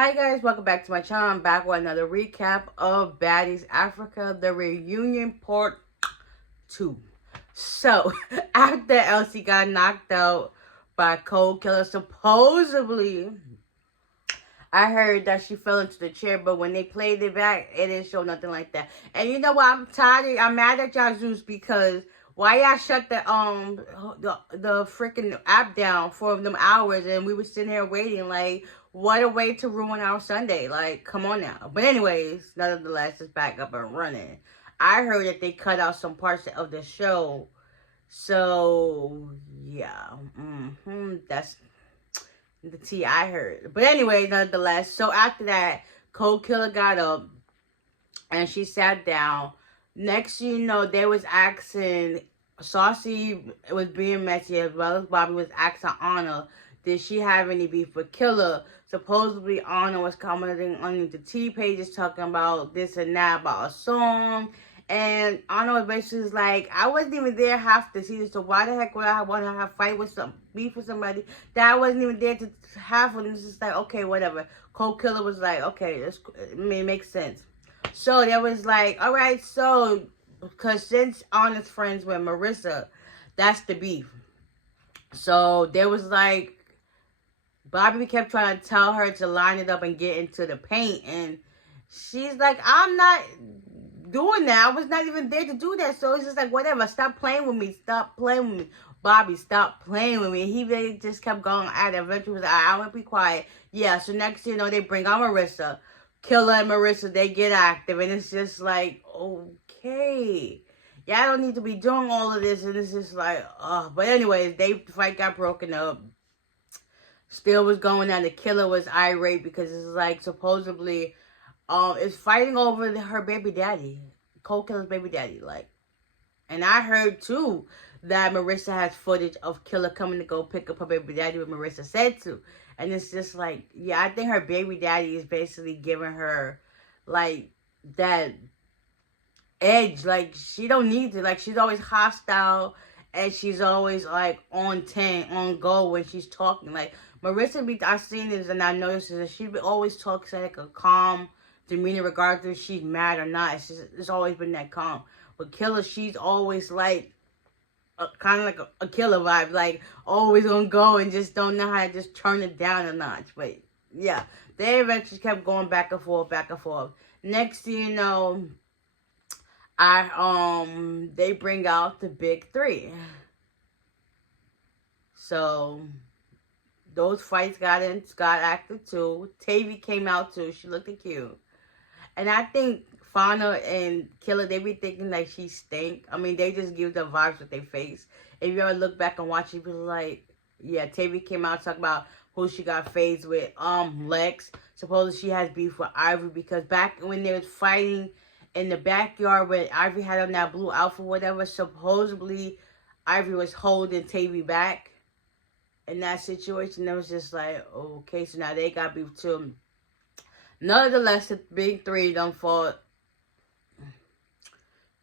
Hi guys, welcome back to my channel. I'm back with another recap of Baddies Africa, the reunion part 2. So, after Elsie got knocked out by Cold Killer, supposedly, I heard that she fell into the chair, but when they played it back, it didn't show nothing like that. And you know what? I'm mad at y'all Zeus because why y'all shut the freaking app down for them hours and we were sitting here waiting like what a way to ruin our Sunday. Like, come on now. But anyways, nonetheless, it's back up and running. I heard that they cut out some parts of the show. So yeah. That's the tea I heard. But anyway, nonetheless, so after that, Cold Killer got up and she sat down. Next you know, they was asking Saucy was being messy as well as Bobby was asking Anna, did she have any beef with Killer? Supposedly Anna was commenting on the T pages talking about this and that about a song. And Anna was basically like, I wasn't even there half the season, so why the heck would I want to have fight with some beef with somebody that I wasn't even there to have with? And it's just like, okay, whatever. Cold Killer was like, okay, it makes sense. So there was like, all right, so because since Anna's friends with Marissa, that's the beef. So there was like, Bobby kept trying to tell her to line it up and get into the paint, and she's like, I'm not doing that. I was not even there to do that. So it's just like, whatever. Stop playing with me. Stop playing with me. Bobby, stop playing with me. He really just kept going at it. Eventually was like, I want to be quiet. Yeah, so next thing you know, they bring on Marissa. Killer and Marissa, they get active. And it's just like, okay. Yeah, I don't need to be doing all of this. And it's just like, but anyways, they fight got broken up. Still was going on. The Killer was irate because it's like supposedly is fighting over her baby daddy, Cold Killer's baby daddy. Like, and I heard too that Marissa has footage of Killer coming to go pick up her baby daddy, what Marissa said to. And it's just like, yeah, I think her baby daddy is basically giving her like that edge. Like, she don't need to. Like, she's always hostile and she's always like on 10, on go when she's talking. Like, Marissa, I seen this and I noticed that she always talks like a calm demeanor, regardless if she's mad or not. It's always been that calm. But Killer, she's always like kind of like a Killer vibe, like always gonna go and just don't know how to just turn it down a notch. But yeah, they eventually kept going back and forth, back and forth. Next thing you know, they bring out the big three. So those fights got active too. Tavy came out too. She looked cute. And I think Fauna and Killer, they be thinking like she stink. I mean, they just give the vibes with their face. If you ever look back and watch, you be like, yeah, Tavy came out talking about who she got phased with. Lex. Supposedly she has beef with Ivory because back when they was fighting in the backyard when Ivory had on that blue outfit, whatever, supposedly Ivory was holding Tavy back in that situation. It was just like, okay, so now they got beef too. Nonetheless, the big three done fought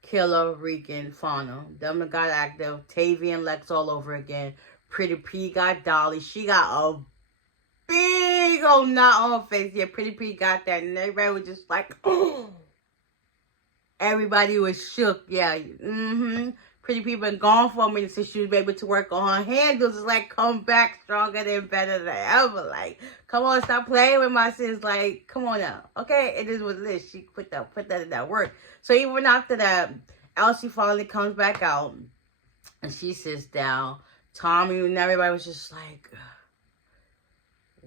Killer, Regan, Fauna. Them got active. Tavy and Lex all over again. Pretty P got Dolly. She got a big old knot on her face. Yeah, Pretty P got that. And everybody was just like, oh. Everybody was shook. Yeah. Pretty P been gone for a minute since she was able to work on her handles. It's like, come back stronger than better than ever. Like, come on, stop playing with my sis. Like, come on now. Okay, it is what it is. She put that in that work. So even after that, Elsie finally comes back out and she sits down. Tommy and everybody was just like,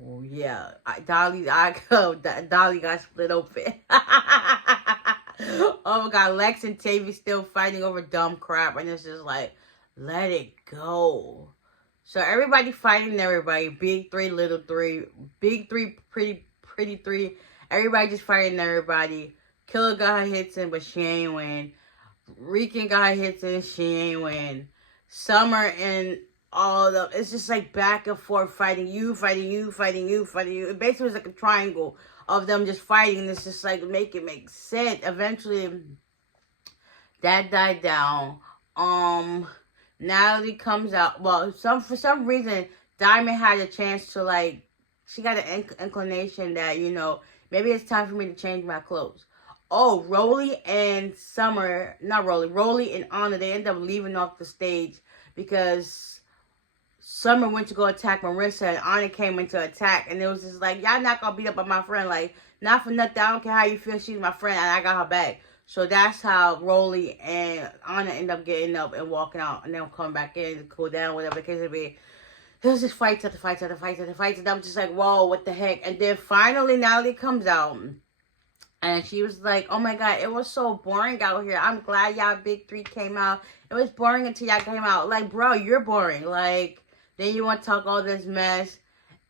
oh yeah, Dolly got split open. Oh my god, Lex and Tavy still fighting over dumb crap, and it's just like, let it go. So everybody fighting everybody. Big three, little three. Big three, pretty three. Everybody just fighting everybody. Killer got her hits in, but she ain't win. Rican got her hits in, she ain't win. Summer and all of it's just like back and forth fighting you, fighting you, fighting you, fighting you. It basically was like a triangle of them just fighting. And it's just like make it make sense. Eventually, that died down. Natalie comes out. Well, for some reason, Diamond had a chance to like she got an inclination that, you know, maybe it's time for me to change my clothes. Oh, Rolly and Summer, not Rolly, Rolly and Anna, they end up leaving off the stage because Summer went to go attack Marissa and Anna came in to attack. And it was just like, y'all not going to beat up on my friend. Like, not for nothing. I don't care how you feel. She's my friend and I got her back. So that's how Rolly and Anna end up getting up and walking out. And then coming back in to cool down, whatever the case may be. It was just fights after fights after fights after fights. And I'm just like, whoa, what the heck? And then finally Natalie comes out. And she was like, oh my God, it was so boring out here. I'm glad y'all big three came out. It was boring until y'all came out. Like, bro, you're boring. Like, then you want to talk all this mess.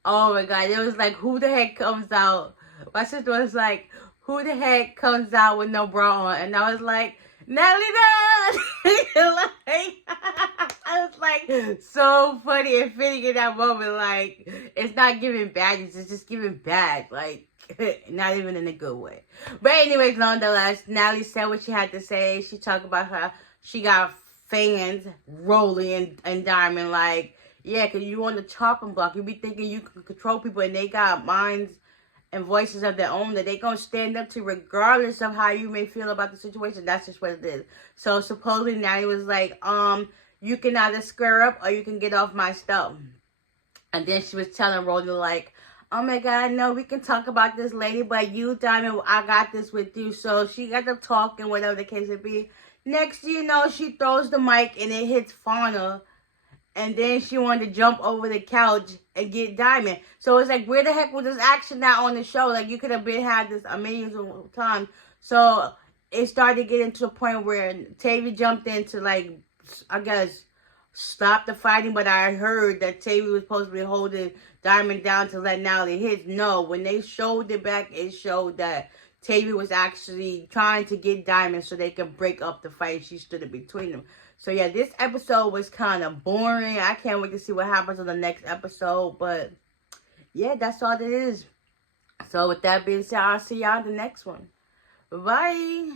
Oh my God, it was like, who the heck comes out? My sister was like, who the heck comes out with no bra on? And I was like, Natalie does! Like, I was like, so funny and fitting in that moment. Like, it's not giving baddies, it's just giving bad. Like, not even in a good way. But anyways, nonetheless, Natalie said what she had to say. She talked about how she got fans, Rolly and Diamond. Like, yeah, because you on the chopping block. You be thinking you can control people and they got minds and voices of their own that they going to stand up to regardless of how you may feel about the situation. That's just what it is. So supposedly Natalie was like, you can either square up or you can get off my stuff. And then she was telling Rolly like, oh my God, I know we can talk about this lady, but you, Diamond, I got this with you. So she got to talking, whatever the case may be. Next you know, she throws the mic and it hits Fauna. And then she wanted to jump over the couch and get Diamond. So it's like, where the heck was this action not on the show? Like, you could have had this amazing time. So it started getting to a point where Tavy jumped in to, like, I guess, stop the fighting. But I heard that Tavy was supposed to be holding Diamond down to let Natalie hit. No, when they showed it back, it showed that Tavy was actually trying to get Diamond so they could break up the fight. She stood in between them. So yeah, this episode was kind of boring. I can't wait to see what happens on the next episode. But yeah, that's all it is. So with that being said, I'll see y'all in the next one. Bye-bye.